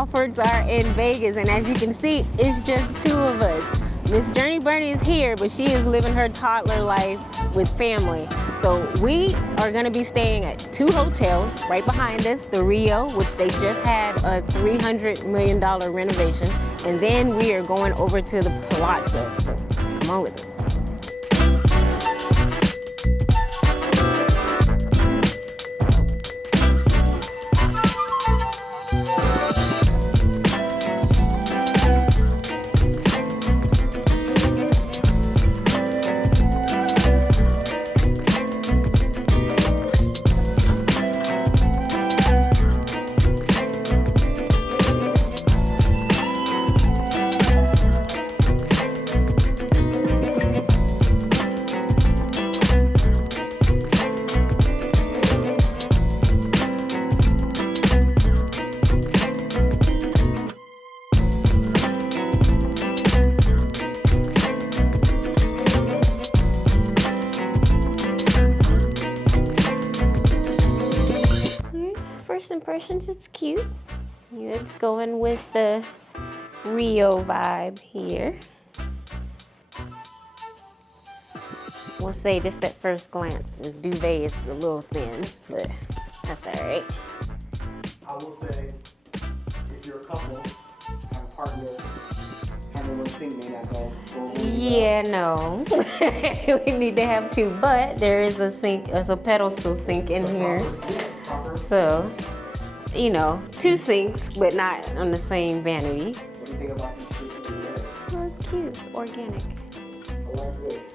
Crawfords are in Vegas, and as you can see, it's just two of us. Miss Journey Bernie is here, but she is living her toddler life with family. So we are gonna be staying at two hotels right behind us, the Rio, which they just had a $300 million renovation. And then we are going over to the Palazzo. So come on with us. First impressions, it's cute. It's going with the Rio vibe here. We'll say just at first glance, this duvet is a little thin, but that's all right. I will say, if you're a couple, have a partner, having one sink may not go yeah, no. We need to have two, but there is a sink, a pedestal sink in here. So, you know, two sinks, but not on the same vanity. What do you think about these sheets in the air? Oh, it's cute. It's organic. I like this.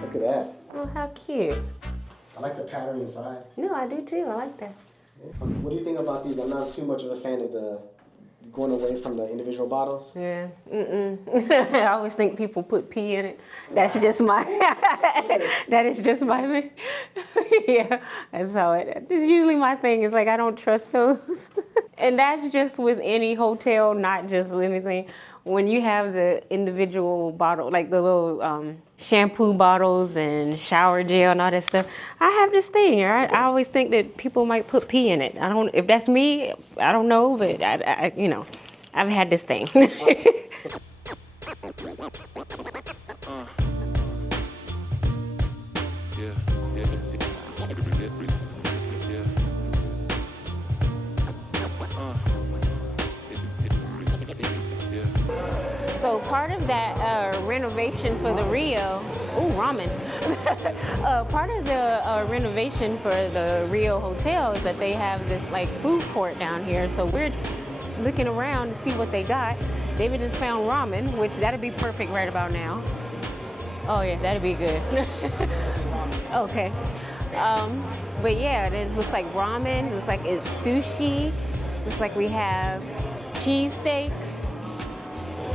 Look at that. Oh, how cute. I like the pattern inside. No, I do too. I like that. What do you think about these? I'm not too much of a fan of the going away from the individual bottles. Yeah. I always think people put pee in it. That's just my. That is just my. Yeah, that's how it. It's usually my thing. Is like I don't trust those, and that's just with any hotel, not just anything. When you have the individual bottle, like the little shampoo bottles and shower gel and all that stuff, I have this thing. I always think that people might put pee in it. I don't. If that's me, I don't know, but I you know, I've had this thing. So part of that renovation for the Rio, ramen. Part of the renovation for the Rio Hotel is that they have this like food court down here. So we're looking around to see what they got. David just found ramen, which that'd be perfect right about now. Oh yeah, that'd be good. Okay. But yeah, it looks like ramen. It looks like it's sushi. Looks like we have cheesesteaks.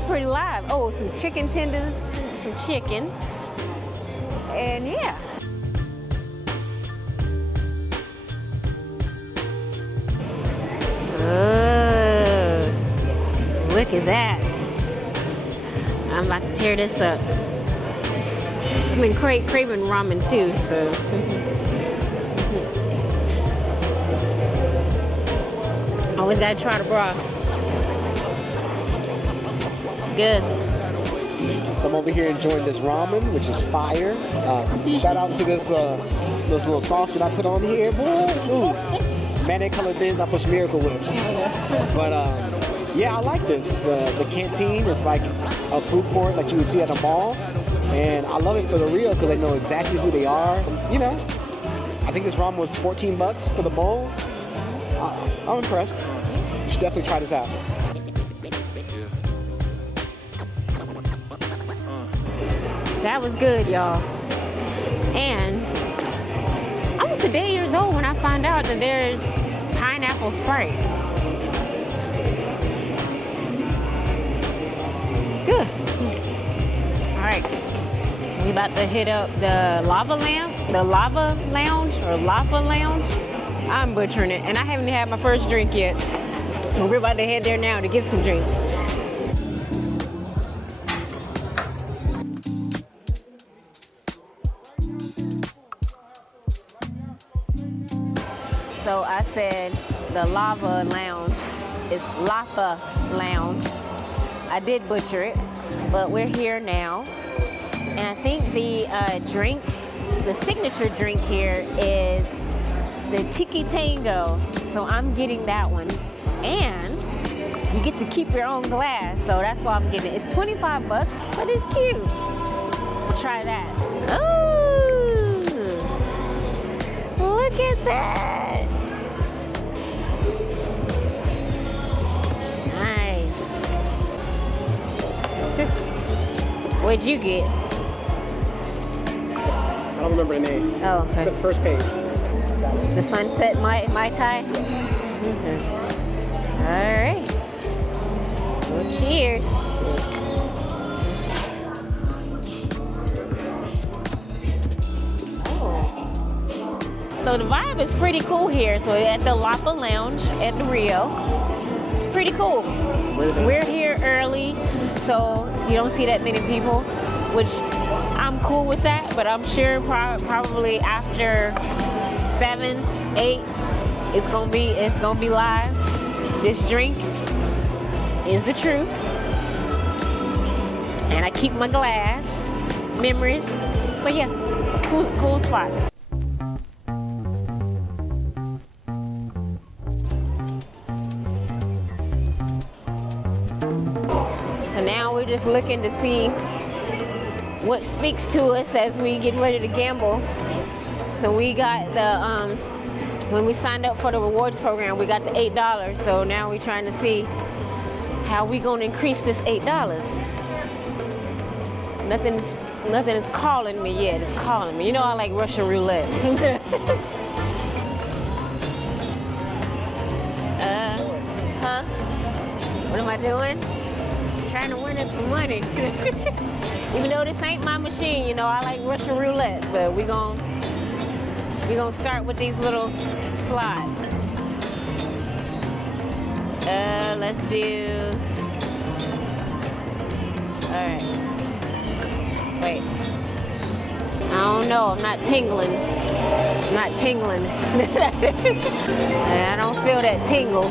Pretty live. Oh, some chicken tenders, some chicken, and yeah. Look at that. I'm about to tear this up. I've been craving ramen too, so. Always gotta try the broth. Good. So I'm over here enjoying this ramen, which is fire. Shout out to this little sauce that I put on here. Ooh. Mayonnaise colored bins, I push Miracle Whips. But yeah, I like this. The canteen is like a food court like you would see at a mall. And I love it for the Rio because they know exactly who they are. You know, I think this ramen was 14 bucks for the bowl. I'm impressed. You should definitely try this out. That was good, y'all. And I was today years old when I found out that there's pineapple Sprite. It's good. All right, we about to hit up the Lava Lounge. I'm butchering it, and I haven't had my first drink yet. But we're about to head there now to get some drinks. So I said, the Lava Lounge. It's Lapa Lounge. I did butcher it, but we're here now. And I think the drink, the signature drink here is the Tiki Tango. So I'm getting that one. And you get to keep your own glass, so that's why I'm getting it. It's 25 bucks, but it's cute. We'll try that. Oh, look at that. Nice. What'd you get? I don't remember the name. Oh, okay. It's the first page. The Sunset Mai Tai? Mm-hmm. All right. Well, cheers. So the vibe is pretty cool here. So at the Lapa Lounge at the Rio, it's pretty cool. We're here early, so you don't see that many people, which I'm cool with that. But I'm sure probably after 7, 8, it's gonna be live. This drink is the truth, and I keep my glass. Memories, but yeah, cool spot. So now we're just looking to see what speaks to us as we get ready to gamble. So we got the when we signed up for the rewards program, we got the $8. So now we're trying to see how we gonna increase this $8. Nothing is calling me yet. It's calling me. You know I like Russian roulette. Huh? What am I doing? Trying to win us some money. Even though this ain't my machine, you know, I like Russian roulette, but we're gonna start with these little slots. Let's do. All right. Wait. I don't know. I'm not tingling. I don't feel that tingle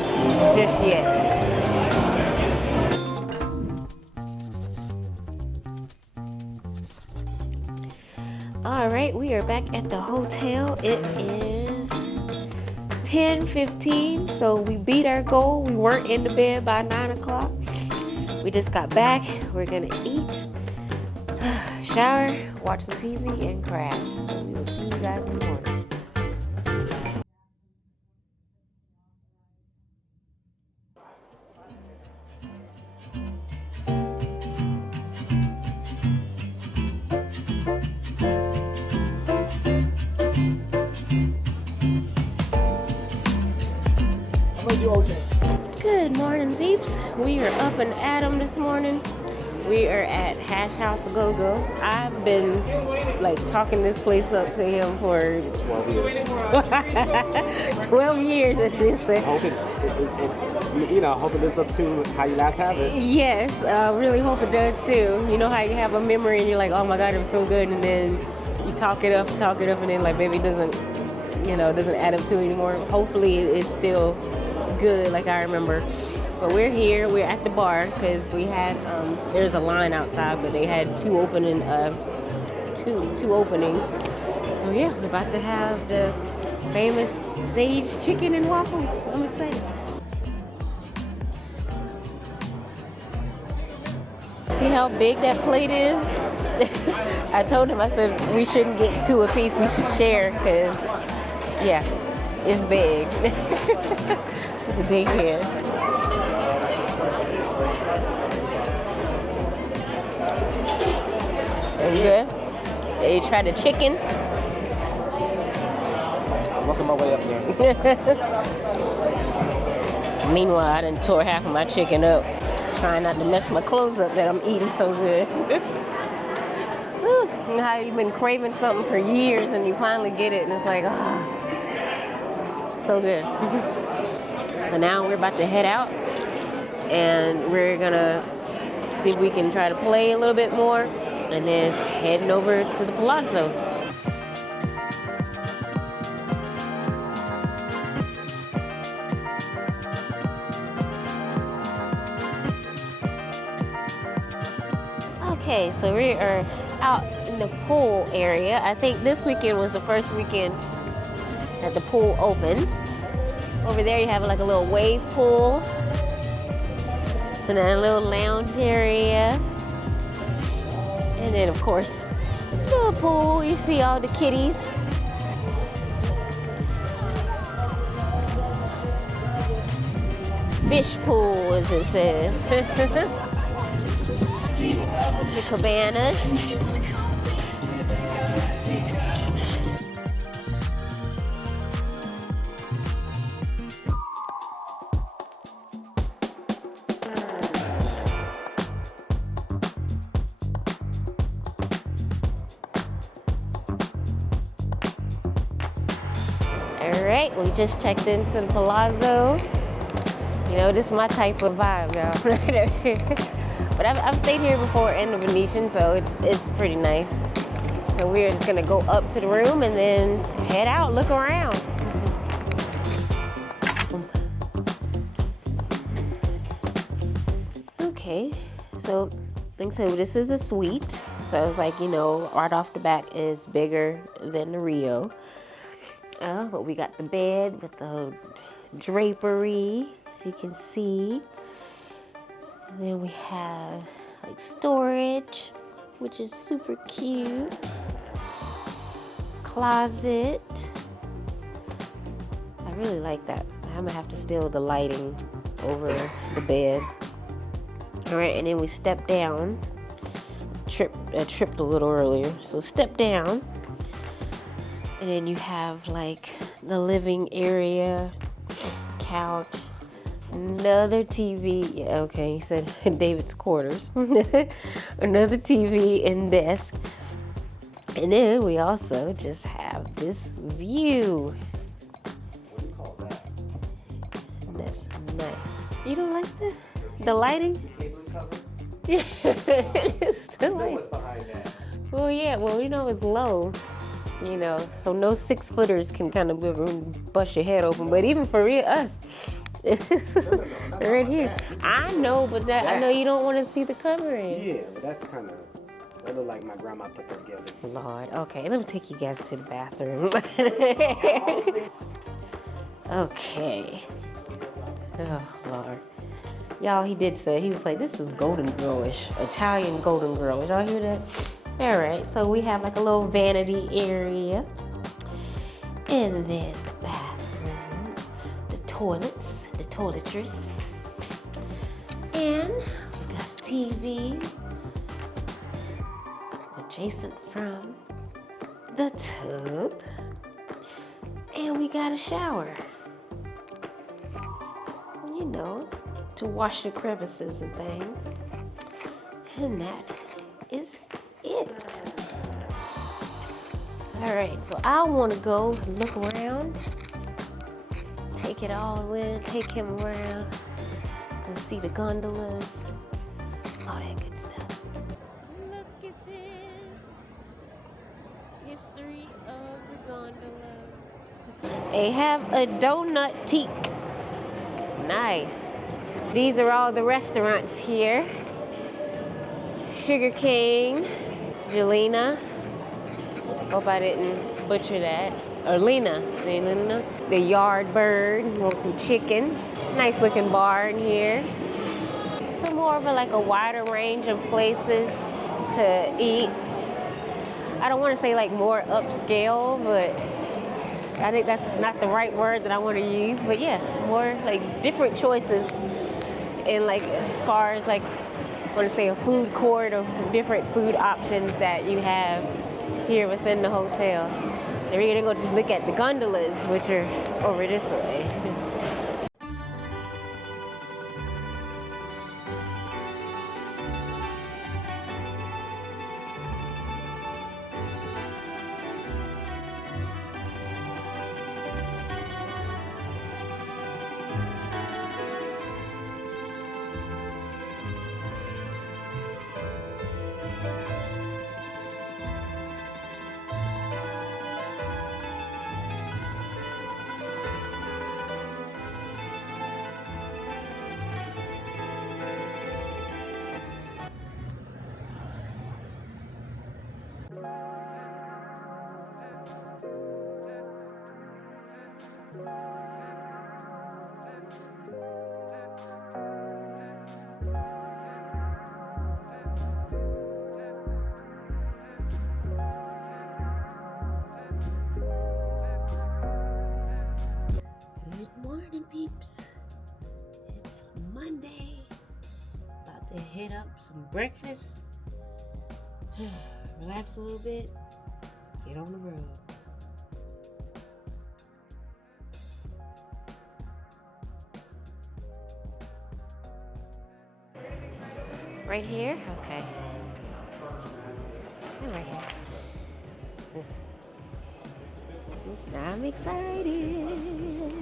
just yet. All right, we are back at the hotel. It is 10:15, so we beat our goal. We weren't in the bed by 9 o'clock. We just got back. We're gonna eat, shower, watch some TV, and crash. So we will see you guys in the morning. Good morning, peeps. We are up and at 'em this morning. We are at Hash House Go-Go. I've been like talking this place up to him for 12 years. 12 years at this thing. I hope hope it lives up to how you last have it. Yes, I really hope it does too. You know how you have a memory and you're like, oh my God, it was so good, and then you talk it up, and then like maybe it doesn't add up to it anymore. Hopefully it's still good like I remember. But we're here, we're at the bar because we had there's a line outside, but they had two openings. So yeah, we're about to have the famous sage chicken and waffles. I'm excited. See how big that plate is? I told him, I said we shouldn't get 2 apiece, we should share because yeah, it's big. The daycare. That's good. You try the chicken. I'm working my way up there. Meanwhile, I done tore half of my chicken up, trying not to mess my clothes up that I'm eating so good. You know how you've been craving something for years and you finally get it and it's like, so good. So now we're about to head out and we're gonna see if we can try to play a little bit more and then heading over to the Palazzo. Okay, so we are out in the pool area. I think this weekend was the first weekend that the pool opened. Over there you have like a little wave pool. And then a little lounge area. And then of course, the pool, you see all the kitties. Fish pool, as it says. The cabanas. All right, we just checked into the Palazzo. You know, this is my type of vibe, y'all. But I've stayed here before in the Venetian, so it's pretty nice. So we're just gonna go up to the room and then head out, look around. Okay, so this is a suite. So it's like, you know, right off the back is bigger than the Rio. But we got the bed with the drapery, as you can see. And then we have like storage, which is super cute. Closet. I really like that. I'm gonna have to steal the lighting over the bed. All right, and then we step down. I tripped a little earlier, so step down. And then you have like the living area, couch, another TV. Yeah, okay, he said David's quarters. Another TV and desk. And then we also just have this view. What do you call that? That's nice. You don't like the lighting? The cabling cover? Yeah, it's the light. What's behind that? Well, yeah, well, you know, it's low. You know, so no 6-footers can kind of bust your head open. But even for us, right here. I know, but I know you don't want to see the covering. Yeah, but that's kind of, that look like my grandma put that together. Lord, okay, let me take you guys to the bathroom. Okay. Oh, Lord. Y'all, he did say, he was like, this is golden girlish, Italian golden girl. Did y'all hear that? All right, so we have like a little vanity area. And then the bathroom, the toilets, the toiletries. And we got a TV adjacent from the tub. And we got a shower. You know, to wash your crevices and things. And that is it. All right, so I want to go look around, take it all in, take him around, and see the gondolas, all that good stuff. Look at this history of the gondola. They have a Donutique. Nice. These are all the restaurants here. Sugar King, Gjelina. Hope I didn't butcher that. Or Lena. The Yardbird. Want some chicken. Nice looking bar in here. Some more of a wider range of places to eat. I don't want to say like more upscale, but I think that's not the right word that I want to use. But yeah, more like different choices. And like as far as like, I want to say a food court of different food options that you have here within the hotel. And we're gonna go look at the gondolas, which are over this way. to hit up some breakfast, relax a little bit, get on the road. Right here? Okay. Right here. I'm excited.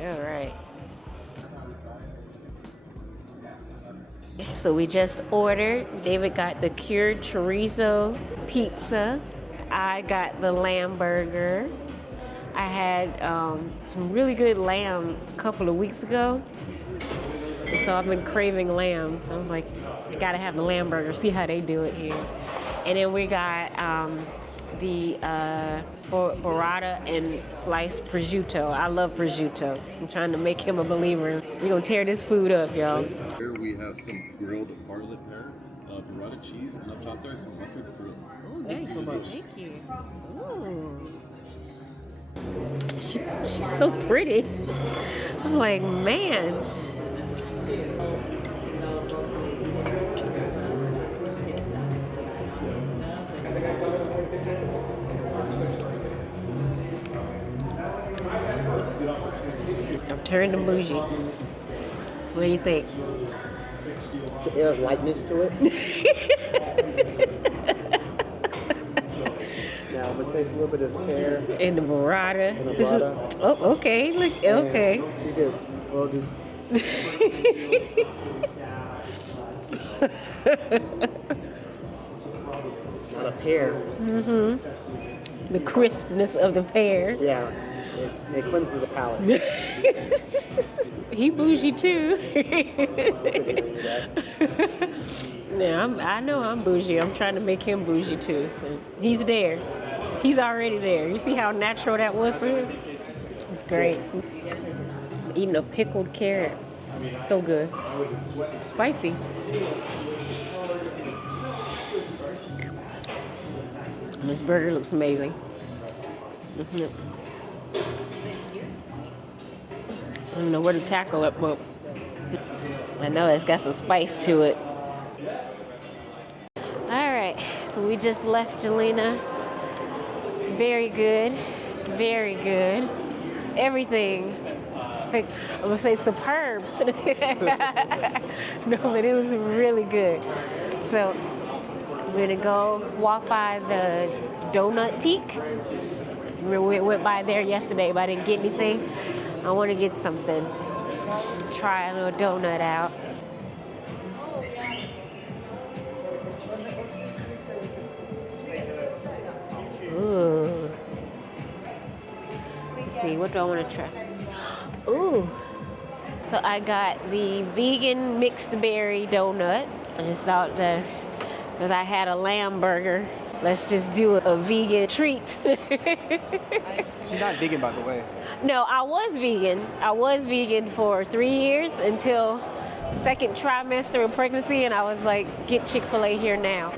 All right. So we just ordered. David got the cured chorizo pizza. I got the lamb burger. I had some really good lamb a couple of weeks ago. So I've been craving lamb. So I'm like, I gotta have the lamb burger, see how they do it here. And then we got the burrata and sliced prosciutto. I love prosciutto. I'm trying to make him a believer. We're gonna tear this food up, y'all. Here we have some grilled garlic pear, burrata cheese, and up top there some mustard fruit. Oh, thank you so much. Thank you. Ooh. She's so pretty. I'm like, man. I'm turning bougie. What do you think? Is there a lightness to it? Now I'm gonna taste a little bit of this pear. And the burrata. And the burrata. Oh, okay. Look, okay. And see here. Well, just. Not a pear. Mm-hmm. The crispness of the pear. Yeah, it cleanses the palate. He bougie too. Yeah, I know I'm bougie. I'm trying to make him bougie too. He's there. He's already there. You see how natural that was for him? It's great. Eating a pickled carrot. It's so good. Spicy. This burger looks amazing. Mm-hmm. I don't know where to tackle it, but I know it's got some spice to it. All right, so we just left Gjelina. Very good, very good. Everything, I'm gonna say superb. No, but it was really good. So we're gonna go walk by the Donutique. We went by there yesterday, but I didn't get anything. I want to get something. Try a little donut out. Ooh. Let's see, what do I want to try? Ooh. So I got the vegan mixed berry donut. I just thought that because I had a lamb burger, let's just do a vegan treat. She's not vegan, by the way. No, I was vegan. I was vegan for 3 years until second trimester of pregnancy, and I was like, get Chick-fil-A here now.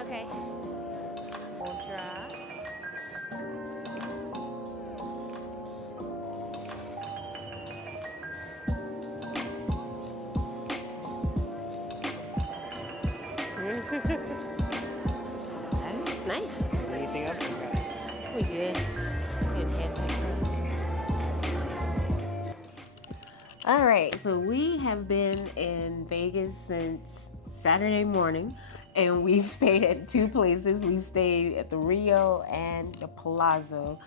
Okay. We'll try. That's nice. Anything else? We good. All right, so we have been in Vegas since Saturday morning, and we've stayed at two places. We stayed at the Rio and the Palazzo.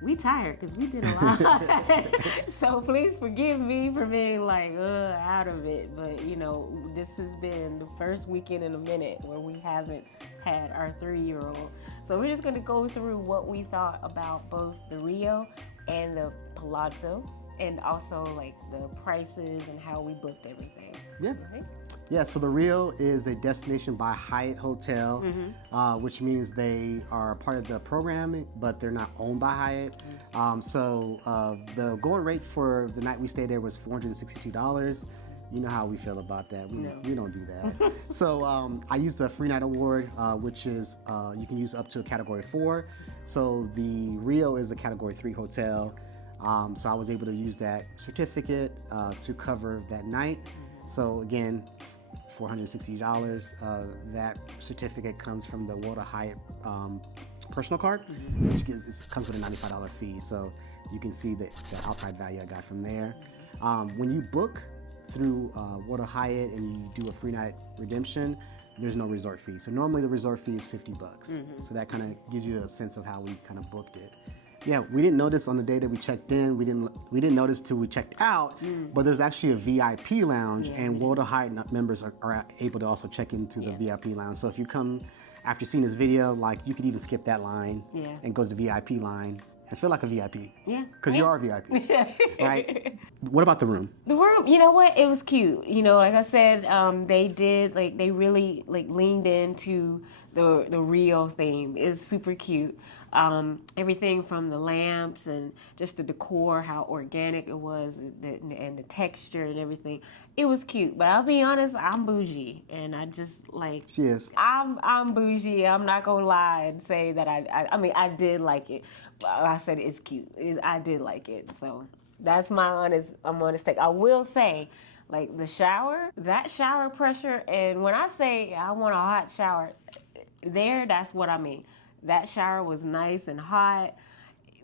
We tired because we did a lot. So please forgive me for being like out of it. But you know, this has been the first weekend in a minute where we haven't had our 3-year-old. So we're just gonna go through what we thought about both the Rio and the Palazzo, and also like the prices and how we booked everything. Yeah. Right? Yeah, so the Rio is a destination by Hyatt Hotel, which means they are part of the program, but they're not owned by Hyatt. So the going rate for the night we stayed there was $462. You know how we feel about that. We don't do that. So I used the free night award, which is you can use up to a category 4. So the Rio is a category 3 hotel. So I was able to use that certificate to cover that night. So again, $460. That certificate comes from the Water Hyatt personal card, which comes with a $95 fee. So you can see the outside value I got from there. When you book through Water Hyatt and you do a free night redemption, there's no resort fee. So normally the resort fee is $50. So that kind of gives you a sense of how we kind of booked it. Yeah, we didn't notice on the day that we checked in. We didn't notice till we checked out. But there's actually a VIP lounge, and Water Hyatt members are able to also check into the VIP lounge. So if you come after seeing this video, like you could even skip that line and go to the VIP line and feel like a VIP. Yeah. Because you are a VIP, right? What about the room? The room, you know what? It was cute. You know, like I said, they really leaned into the Rio theme. It's super cute. Everything from the lamps and just the decor, how organic it was, and the texture and everything. It was cute, but I'll be honest, I'm bougie, and I just like. She is. I'm bougie. I'm not gonna lie and say that I mean, I did like it. I said it's cute. I did like it, so that's my honest take. I will say, like the shower, that shower pressure, and when I say I want a hot shower, that's what I mean. That shower was nice and hot,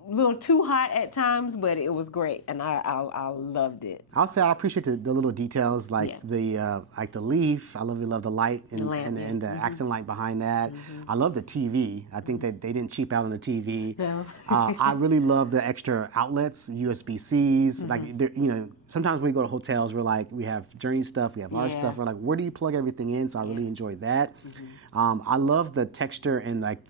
a little too hot at times, but it was great, and I loved it. I'll say I appreciate the little details, like the leaf. I love the light and the lamp, and the accent light behind that. I love the TV. I think that they didn't cheap out on the TV. No. I really love the extra outlets, USB-Cs. Like you know, sometimes when we go to hotels, we have Journey stuff, we have our stuff. We're like, where do you plug everything in? So I really enjoyed that. I love the texture and like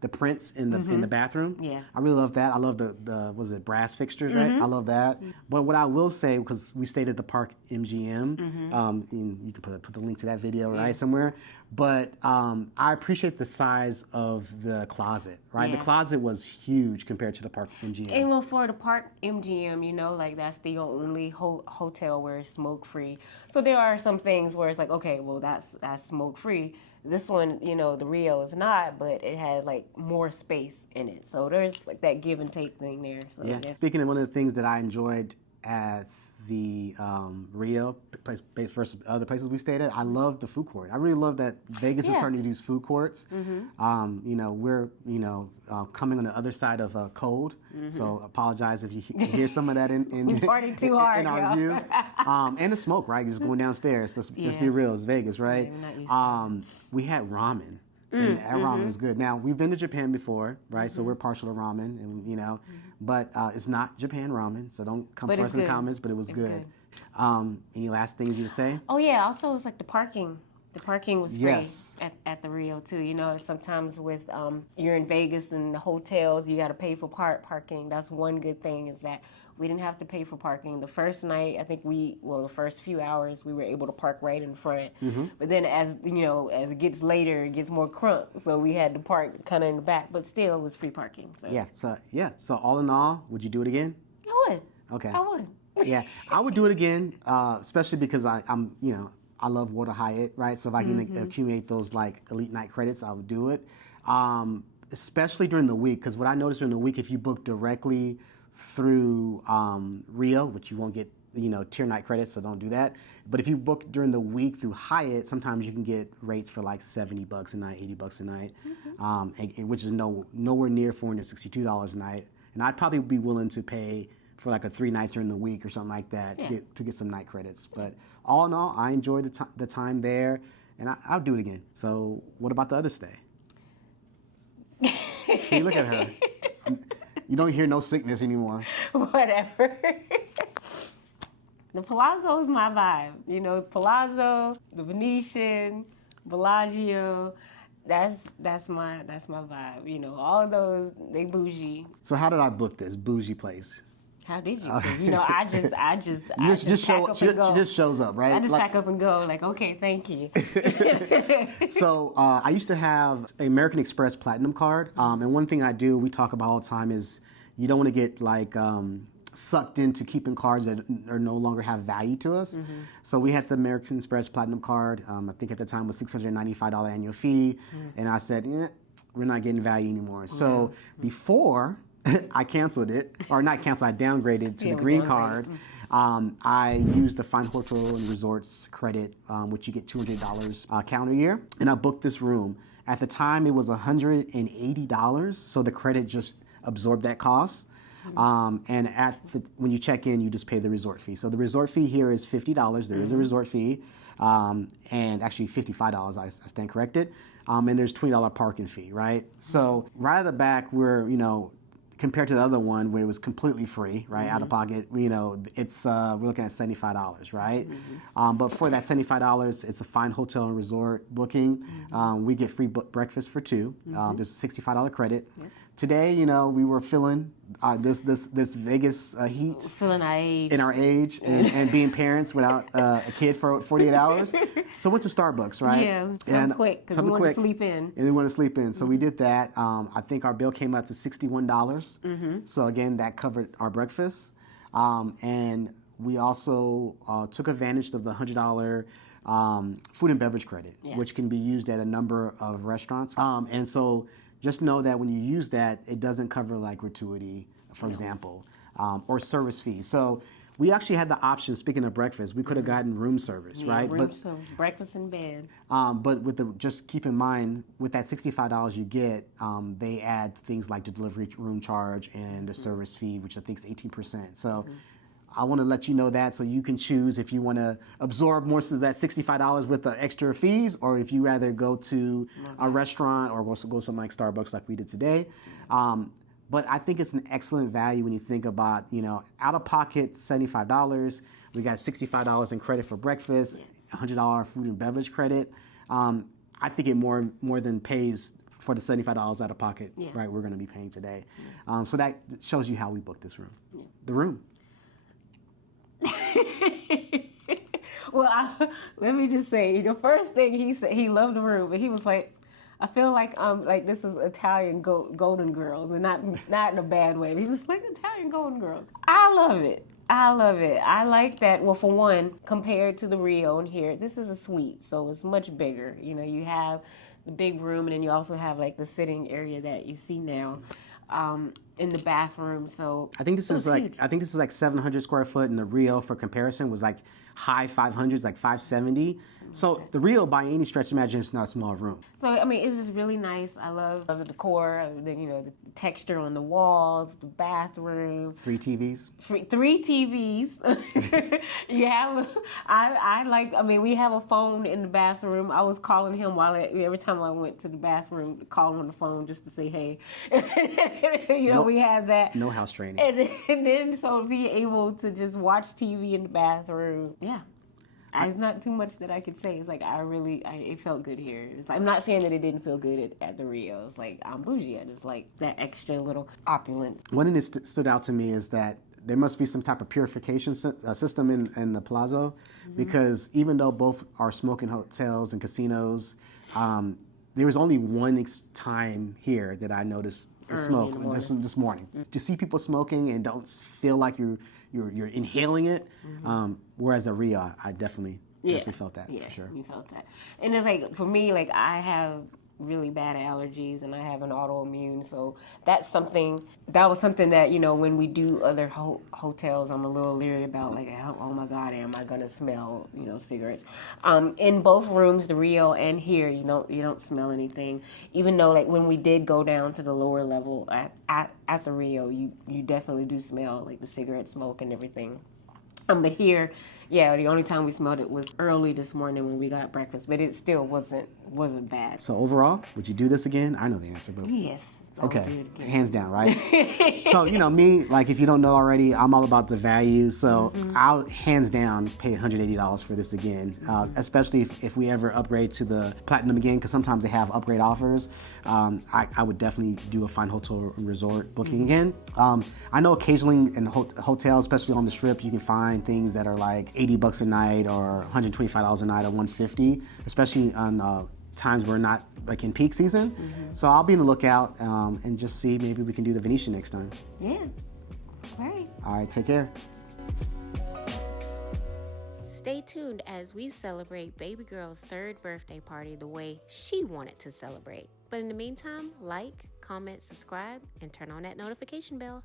the prints in the bathroom. Yeah, I really love that. I love the was it brass fixtures, right? I love that. But what I will say, because we stayed at the Park MGM, and you can put the link to that video right somewhere. But I appreciate the size of the closet, right? The closet was huge compared to the Park MGM. And well, for the Park MGM, you know, like that's the only hotel where it's smoke free. So there are some things where it's like, okay, well that's smoke free. This one, you know, the Rio is not, but it had like more space in it. So there's like that give and take thing there. So, yeah. Speaking of one of the things that I enjoyed at the Rio place versus other places we stayed at, I love the food court. I really love that Vegas is starting to use food courts. You know, we're coming on the other side of cold, so apologize if you hear some of that in farting too hard, in our view. And the smoke, right? Just going downstairs. Let's be real, it's Vegas, right? We had ramen. And that ramen was good. Now, we've been to Japan before, right? So we're partial to ramen, and you know, but it's not Japan ramen, so don't come for us in the comments, but it was good. Any last things you would say? Oh yeah, also it's like the parking. The parking was free at the Rio too. You know, sometimes with you're in Vegas and the hotels, you got to pay for parking. That's one good thing, is that we didn't have to pay for parking. The first night, I think the first few hours, we were able to park right in front. But then as it gets later, it gets more crunk. So we had to park kind of in the back, but still it was free parking. So. So all in all, would you do it again? I would. Okay. I would. Yeah, I would do it again, especially because I'm I love Water Hyatt, right? So if I can accumulate those like elite night credits, I would do it. Especially during the week, because what I noticed during the week, if you book directly through Rio, which you won't get, tier night credits, so don't do that. But if you book during the week through Hyatt, sometimes you can get rates for like $70 a night, $80 a night, which is nowhere near $462 a night. And I'd probably be willing to pay for like a 3 nights during the week or something like that to get some night credits. But all in all, I enjoyed the time there, and I'll do it again. So what about the other stay? See, look at her. You don't hear no sickness anymore. Whatever. The Palazzo is my vibe. Palazzo, the Venetian, Bellagio. That's my vibe. All of those, they bougie. So how did I book this bougie place? How did you? I just she just shows up, right? I just pack up and go. Like, okay, thank you. So I used to have an American Express Platinum card, and one thing I do, we talk about all the time, is you don't want to get like sucked into keeping cards that are no longer have value to us. So we had the American Express Platinum card. I think at the time was $695 annual fee, and I said, we're not getting value anymore. So before I canceled it, or not canceled, I downgraded to the green card. I used the Fine Hotel and Resorts credit, which you get $200 calendar year, and I booked this room. At the time, it was $180, so the credit just absorbed that cost. And when you check in, you just pay the resort fee. So the resort fee here is $50. There is a resort fee, and actually $55. I stand corrected. And there's $20 parking fee, right? So right at the back, we're compared to the other one where it was completely free, right, out of pocket, it's we're looking at $75, right? But for that $75, it's a Fine Hotel and Resort booking. We get free breakfast for two. There's a $65 credit. Today, we were feeling this Vegas heat. Feeling our age. In our age and being parents without a kid for 48 hours. So went to Starbucks, right? Yeah, something quick, because we wanted to sleep in. And we wanted to sleep in. So we did that. I think our bill came out to $61. So again, that covered our breakfast. And we also took advantage of the $100 food and beverage credit, which can be used at a number of restaurants. And so just know that when you use that, it doesn't cover like gratuity, for example, or service fees. So we actually had the option, speaking of breakfast, we could have gotten room service, right? Room service, breakfast in bed. But just keep in mind, with that $65 you get, they add things like the delivery room charge and the service fee, which I think is 18%. So I want to let you know that so you can choose if you want to absorb most of that $65 with the extra fees, or if you rather go to a restaurant or go something like Starbucks like we did today. But I think it's an excellent value when you think about, out of pocket $75. We got $65 in credit for breakfast, $100 food and beverage credit. I think it more than pays for the $75 out of pocket, right? We're going to be paying today. So that shows you how we booked this room. The room. Well, let me just say, the first thing he said, he loved the room, but he was like, I feel like this is Italian Golden Girls, and not in a bad way. He was like, Italian Golden Girls. I love it. I like that. Well, for one, compared to the Rio and here, this is a suite, so it's much bigger. You have the big room, and then you also have like the sitting area that you see now. In the bathroom, so I think this is like 700 square foot, and the Rio, for comparison, was like high 500s, like 570. So the Rio, by any stretch of imagination, is not a small room. So I mean, it's just really nice. I love the decor, the texture on the walls, the bathroom. 3 TVs. 3 TVs. You have. We have a phone in the bathroom. I was calling him every time I went to the bathroom, call him on the phone just to say hey. We have that. No house training. And then so be able to just watch TV in the bathroom. Yeah. There's not too much that I could say. It's like it felt good here. It's like, I'm not saying that it didn't feel good at the Rio. It's like I'm bougie. I just like that extra little opulence. One thing that stood out to me is that there must be some type of purification system in the Palazzo, because even though both are smoking hotels and casinos, there was only one time here that I noticed the smoke this morning. To see people smoking and don't feel like you're inhaling it, whereas at Rio, I definitely felt that, for sure. You felt that. And it's like, for me, like, I have really bad allergies and I have an autoimmune, so that was something that, when we do other hotels, I'm a little leery about, like, oh my God, am I gonna smell, cigarettes? In both rooms, the Rio and here, you don't smell anything, even though, like, when we did go down to the lower level at the Rio, you definitely do smell, like, the cigarette smoke and everything. But here, the only time we smelled it was early this morning when we got breakfast, but it still wasn't bad. So overall, would you do this again? I know the answer, but yes. Okay, hands down, right? So, me, like, if you don't know already, I'm all about the value. So I'll hands down pay $180 for this again, especially if we ever upgrade to the Platinum again, because sometimes they have upgrade offers. I would definitely do a Fine Hotel and Resort booking again. I know occasionally in hotels, especially on the Strip, you can find things that are like $80 a night or $125 a night or $150, especially on times we're not like in peak season. So I'll be on the lookout and just see, maybe we can do the Venetian next time. Yeah. All right. All right, take care. Stay tuned as we celebrate baby girl's 3rd birthday party the way she wanted to celebrate. But in the meantime, like, comment, subscribe, and turn on that notification bell.